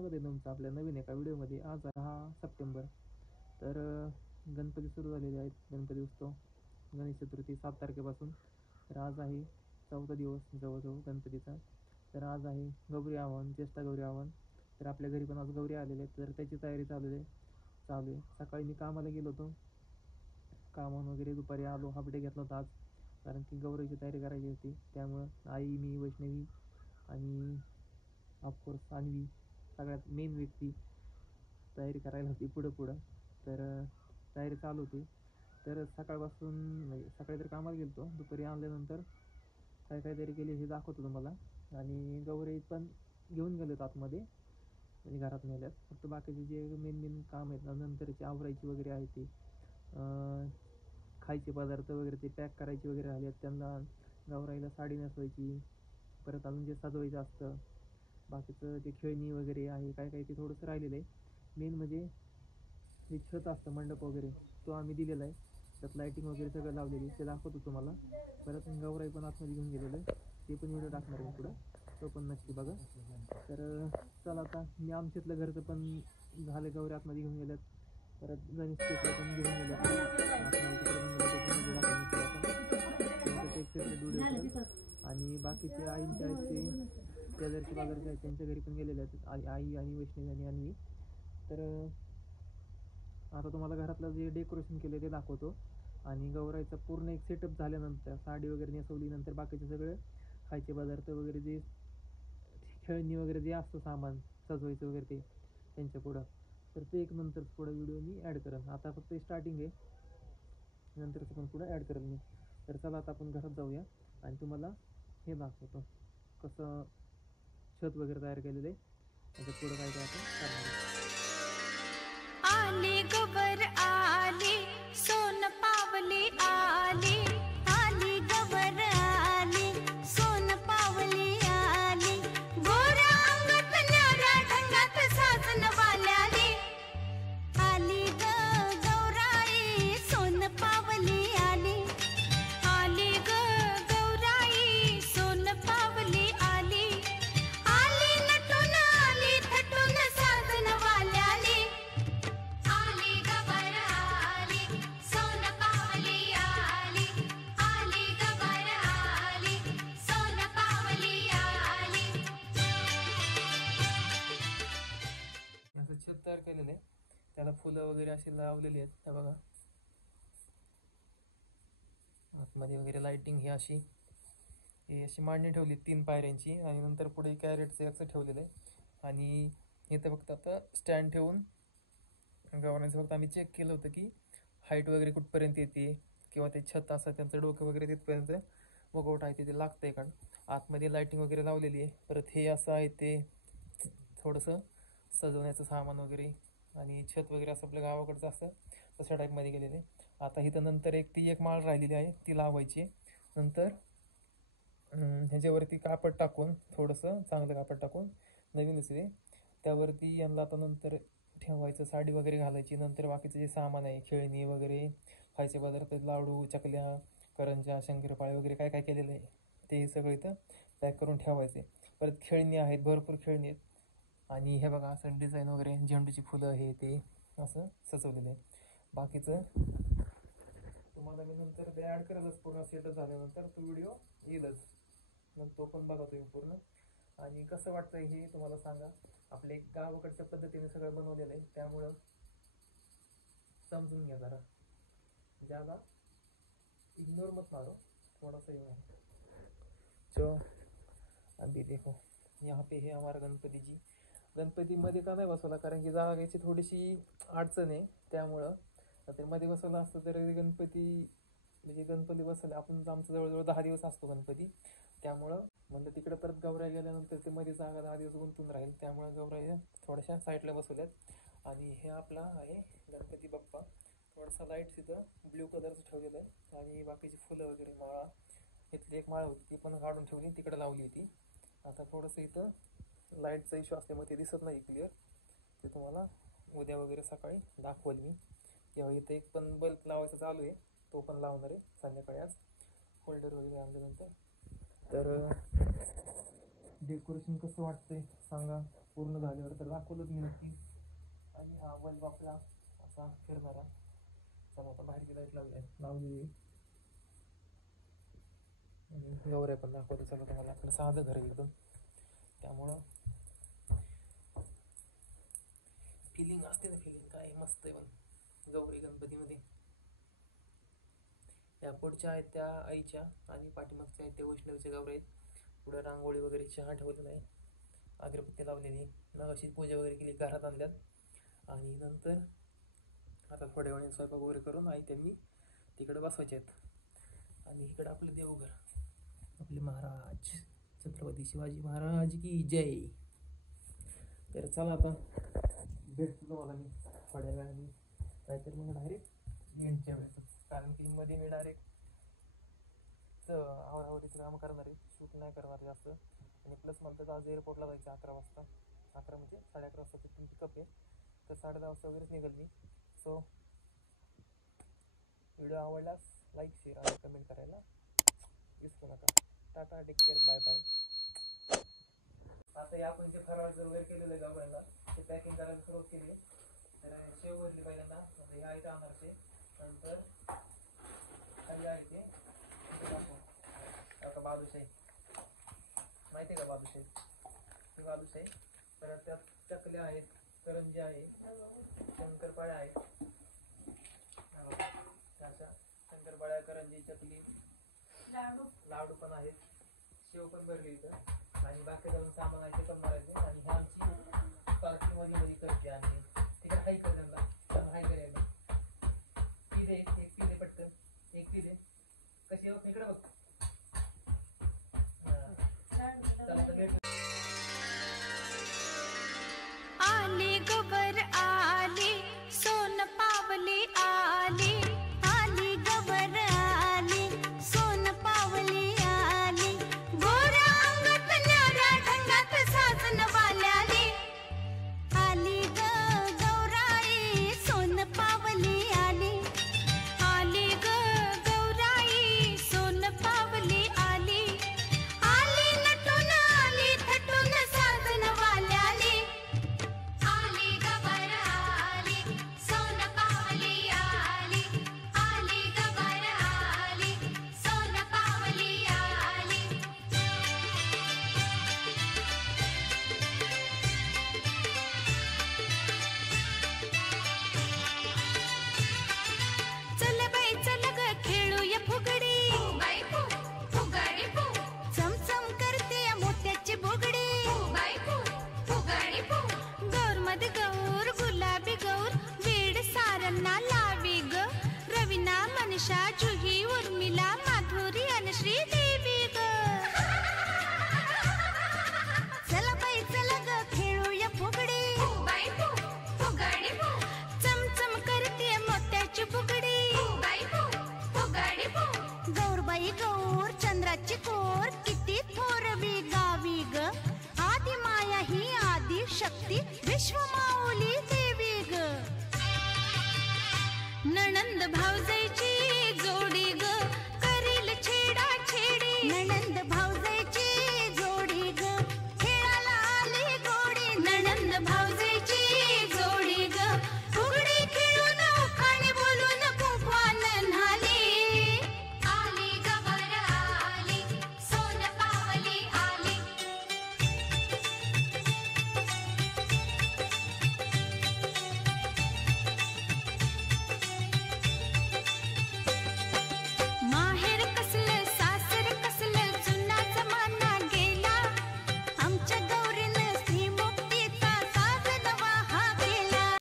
स्वागत आहे तुमचं आपल्या नवीन एका व्हिडिओमध्ये. आज 6 सप्टेंबर. तर गणपती सुरू झालेले आहेत. गणपती उत्सव, गणेश चतुर्थी 7 तारखेपासून. तर आज आहे 4था दिवस जवळजवळ गणपतीचा. तर आज आहे गौरी आवाहन, ज्येष्ठा गौरी आवाहन. तर आपल्या घरी पण आज गौरी आलेले आहेत, तर त्याची तयारी चालू आहे. सकाळी मी कामाला गेलो होतो, कामावून वगैरे दुपारी आलो. हाफ डे घेतला होता आज, कारण की गौरीची तयारी करायची होती. त्यामुळं आई, मी, वैष्णवी आणि ऑफकोर्स अन्वी, सगळ्यात मेन व्यक्ती तयारी करायला होती पुढं. तर तयारी चालू होती. तर सकाळपासून म्हणजे सकाळी तर कामाला गेलो होतो, दुपारी आणल्यानंतर काय तयारी केली हे दाखवतो तुम्हाला. आणि गौरी पण घेऊन गेलो आतमध्ये, म्हणजे घरात नेल्यात. फक्त बाकीचे जे मेन काम आहेत ना, नंतरची आवरायची वगैरे आहे ती, खायचे पदार्थ वगैरे ते पॅक करायचे वगैरे राहिले आहेत. त्यांना गौराईला साडी नेसवायची, परत अजून जे सजवायचं असतं बाकीचं, ते खेळणी वगैरे आहे काय ते थोडंसं राहिलेलं आहे. मेन म्हणजे जे छत असतं, मंडप वगैरे, तो आम्ही दिलेला आहे. त्यात लाईटिंग वगैरे सगळं लावलेली, ते दाखवतो तुम्हाला. परत गौराई पण आतमध्ये घेऊन गेलेलं आहे, ते पण व्हिडिओ टाकणार आहे पुढं, तो पण नक्की बघा. तर चला आता मी आमच्यातलं घरचं पण झालं, गौरी आतमध्ये घेऊन गेल्यात. परत गणेश पेटलं पण घेऊन गेले आतमध्ये, तिकडे पण गेले, तो पण व्हिडिओ टाकून एक सेपरेट व्हिडिओ. आणि बाकीचे आईंचे आहेत, ते शेजारचे बाजारचे आहेत, त्यांच्या घरी पण गेलेले आहेत आई आणि वैष्णवी आणि अन्वी. तर आता तुम्हाला घरातलं जे डेकोरेशन केलं ते दाखवतो. आणि गौराईचा पूर्ण एक सेटअप झाल्यानंतर, साडी वगैरे नेसवलीनंतर, बाकीचे सगळे खायचे पदार्थ वगैरे, जे खेळणी वगैरे जे असतं सामान सजवायचं वगैरे, ते त्यांच्या पुढं, तर ते एक नंतर पुढं व्हिडिओ मी ॲड करेन. आता फक्त स्टार्टिंग आहे, नंतरचं पण पुढं ॲड करेल मी. तर चला आता आपण घरात जाऊया आणि तुम्हाला हे दाखवतो कसं छत वगैरे तयार केलेलं आहे, त्याच्या पुढं काय आपण करणार आहे. आली गवर आली, सोन पावली आली, आली गवर आली, सोन पावली आली, गोऱ्या अंगात न्याऱ्या ढंगात साजन वाल्याली, आली ग गौराई सोन पावली आली, आली ग गौराई सोन पावली आली, आली नटून आली थटून साजन वाल्याली, आली गवर आली, सोन पावली आली, आली गवर आली, सोन पावली आली. असं छत तयार केलेलं आहे, त्याला फुलं वगैरे अशी लावलेली आहेत. हे बघा, आतमध्ये वगैरे लाईटिंग ही अशी मांडणी ठेवली 3 पायऱ्यांची. आणि नंतर पुढे कॅरेटचं याचं ठेवलेलं आहे. आणि इथं फक्त आता स्टँड ठेवून गव्हाण्याचं फक्त आम्ही चेक केलं होतं की हाईट वगैरे कुठपर्यंत येते, किंवा ते छत असं त्यांचं डोकं वगैरे तिथपर्यंत वगवट आहे ते लागतं आहे. कारण आतमध्ये लाईटिंग वगैरे लावलेली आहे. परत हे असं आहे ते थोडंसं सजवण्याचं सामान वगैरे, आणि छत वगैरे असं आपल्या गावाकडचं असतं तशा टाईपमध्ये गेलेले आहे. आता इथं नंतर ती एक माळ राहिलेली आहे, ती लावायची. नंतर ह्याच्यावरती कापड टाकून, थोडंसं चांगलं कापड टाकून, नवीनच आहे, त्यावरती यांना आता नंतर ठेवायचं, साडी वगैरे घालायची. नंतर बाकीचं जे सामान आहे, खेळणी वगैरे, खायचे पदार्थ, लाडू, चकल्या, करंज्या, शंकरपाळे वगैरे काय केलेलं आहे ते सगळं इथं पॅक करून ठेवायचे. परत खेळणी आहेत, भरपूर खेळणी आहेत. आणि हे बघा, असं डिझाईन वगैरे, झेंडूची फुलं, हे ते असं सजवलेलं आहे. बाकीचं तुम्हाला मी नंतर ते ॲड करेलच, पूर्ण सेटअप झाल्यानंतर तो व्हिडिओ येईलच, मग तो पण बघा तुम्ही पूर्ण. आणि कसं वाटतंय हे तुम्हाला सांगा. आपले गावाकडच्या पद्धतीने सगळं बनवलेलं आहे, त्यामुळं समजून घ्या जरा, ज़्यादा इग्नोर मत मारो, थोड़ा सा ये है. जो अभी देखो, यहाँ पे है हमारा गणपती जी. गणपतीमध्ये का नाही बसवला, कारण की जागेची थोडीशी अडचण आहे, त्यामुळं ते मध्ये बसवलं असतं तर गणपती बसवले आपण. आमचं जवळजवळ 10 दिवस असतो गणपती, त्यामुळं म्हणलं तिकडे परत गौराई गेल्यानंतर ते मध्ये जागा 10 दिवस गुंतून राहील, त्यामुळे गौराई थोड्याशा साईडला बसवल्यात. आणि हे आपला आहे गणपती बाप्पा. थोडासा लाईट तिथं ब्ल्यू कलरचं ठेवलेलं आहे. आणि बाकीची फुलं वगैरे, माळा, इथली एक माळ होती ती पण काढून ठेवली, तिकडे लावली होती. आता थोडंसं इथं लाईटचा इश्यू असल्यामुळे ते दिसत नाही क्लिअर, ते तुम्हाला उद्या वगैरे सकाळी दाखवल मी. किंवा इथं एक पण बल्ब लावायचा चालू आहे, तो पण लावणार आहे संध्याकाळी आज, होल्डर वगैरे आणल्यानंतर. तर डेकोरेशन कसं वाटतंय सांगा, पूर्ण झाल्यावर तर दाखवलंच मी नक्की. आणि हा बल्ब आपला असा फिरणारा. चला आता बाहेरची लाईट लावलेली आणि गौऱ्या पण दाखवतो. चला तुम्हाला आपलं साधं घर आहे एकदम, त्यामुळं फिलिंग असते ना, फिलिंग काय मस्त आहे. पण गौरी गणपतीमध्ये या पुढच्या आहेत त्या आईच्या आणि पाठीमागच्या आहेत त्या वैष्णवीच्या गौऱ्या आहेत. पुढे रांगोळी वगैरे, चहा ठेवलेला आहे, अगरबत्ती लावलेली, अशी पूजा वगैरे केली, घरात आणल्यात. आणि नंतर आता थोड्या वेळाने स्वयंपाक वगैरे करून आई त्यांनी तिकडे बसवायचे आहेत. आणि इकडं आपलं देवघर, आपले महाराज छत्रपती शिवाजी महाराज की जय. तर चला आता भेटतो तुम्हाला मी थोड्या वेळाने, नाहीतर मग डायरेक्ट एंडच्या वेळेस, कारण की मध्ये मी डायरेक्ट तर आवडीचं काम करणार आहे, शूट नाही करणार जास्त. आणि प्लस म्हणतात आज एअरपोर्टला जायचं 11 वाजता, 11 म्हणजे 11:30 वाजता तिथून पिकअप आहे, तर 10:30 वाजता वगैरेच निघेल मी. सो व्हिडिओ आवडल्यास लाईक, शेअर आणि कमेंट करायला विसरू नका. Tata, take care, bye bye. आता या आपण जे फराळाचं वगैरे केलेलं आहे गावाला, ते पॅकिंग करायला सुरुवात केली. तर शेव भरली पहिल्यांदा, आता हे आहे अनारसे, नंतर खाली आहे ते आता बालुशाही, माहिती आहे का बालुशाही, ते बालुशाही. तर त्यात चकल्या आहेत, करंजी आहे, शंकरपाळ्या आहेत, अशा शंकरपाळ्या, करंजी, चकली, लाडू पण आहेत, शेव पण भरली इथं. आणि बाकी जाऊन सामान आहे ते पण भरायचे. आणि ही आमची पार्टी मध्ये करते आहे, ठीक आहे. हाय कर त्यांना, हाय करायला पिले, एक पिले पटकन, एक पिले कशी इकडे बघ. आली गवर आली, सोन पावली आली, आली गवर आली, सोन पावली आली, गोऱ्या अंगात न्याऱ्या ढंगात साजन वाल्याली, आली ग गौराई सोन पावली आली, आली ग गौराई सोन पावली आली, आली नटून आली थटून साजन वाल्याली, आली गवर आली, सोन पावली आली, आली गवर आली, सोन पावली आली. चल बाई चल ग खेळूया फुगडी, बाई फु फुगडी फु, चमचम करते मोत्याची बुगडी, बाई फु फुगडी फु, गौर मध्ये गौर, गुलाबी गौर, वीड सारंना लावी ग, रवीना, मनीषा, जुही, उर्मिला, माधुरी आणि श्रीदेवी ग. चला बाई चला ग खेळूया फुगडी, बाई फु फुगडी फु, चमचम करते मोत्याची बुगडी, बाई फु फुगडी फु, गौरबाई गौर, चंद्राची कोर, किती थोरवी गावी ग, आदि माया ही आदि शक्ती, विश्व माऊली देवी ग. नणंद भावजाईची